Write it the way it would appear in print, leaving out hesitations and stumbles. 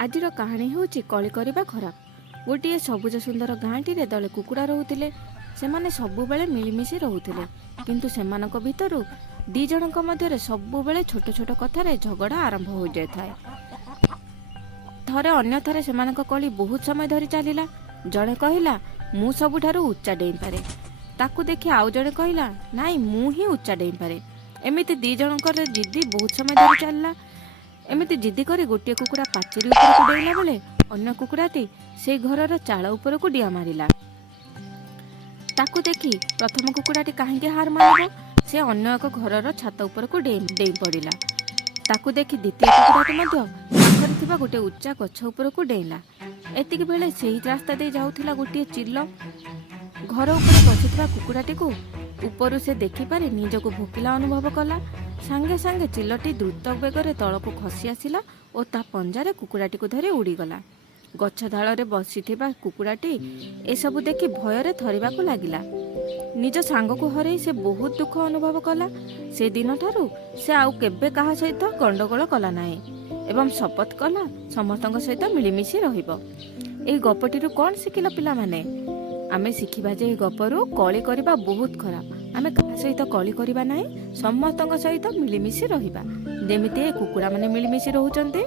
आजिर कहानी होची कली करबा खराब। गोटे सबुज सुंदर गाँटी दले कुकुड़ा रोते से सबु बेले मिलिमिशि रोते किंतु सेमानक भितरु दी जनक मध्य सबु बेले छोट छोट कथार झगड़ा आरंभ हो जाए। थरे अन्य थरे सेमानक कली बहुत समय धरी चलिला। जड़े कहला मु सबुठारु उच्चा डेई पारे, ताकू देखि आउ जड़े कहला नाई मु ही उच्चा डेई पारे। एमिति दी जनकर जिद्दी बहुत समय धरी चलला। एमिति जिद्दी करी गोटे कुकुड़ा पाचेरी उपरकू डेइला बेले अन्य कुकुड़ाटी से घरर चाल उपरकू डिया मारिला। ताकू देखि प्रथम कुकुड़ाटी काहेकि हार मारिबो, से अन्य एक घरर छात उपरकू डेई पड़िला। ताकू देखि द्वितीय कुकुड़ाटी मध्य पाखरे थिबा गोटे उच्चा गछ उपरकू डेइला। एतिक बेले सेही रास्ता दे जाउथिला गोटे चिल्ल। घर उपरे बसिथिबा कुकुड़ाटी को उपरु से देखि पारि निजको भोकिला अनुभव कला। सांगे सांगे चिल्लटी द्रुत बेगरे तलकू खसी आसिला और ता पंजारे कुकुड़ाटी को धरी उड़ीगला। गछ डाଳରେ बसिथिबा कुकुड़ाटी एसबु देखि भୟରେ थरिबाकू लागिला। निज सांगको हरई से बहुत दुख अनुभव कला। से दिन ठारू से आउ केबे काहा सहित गंडगोल कला नाही एवं शपथ कला समस्तଙ୍କ सहित मिलिमिशि रहिबो। एई गपटिरु कोन शिखिला पिला माने? आमे शिखिबा जे गपरु कली करबा बहुत खराब। आमे काहा सहित कली करबा नाही, समस्तଙ୍କ सहित मिलिमिशि रहिबा जेमिति कुकुड़ा माने मिलिमिशि रहउचंती।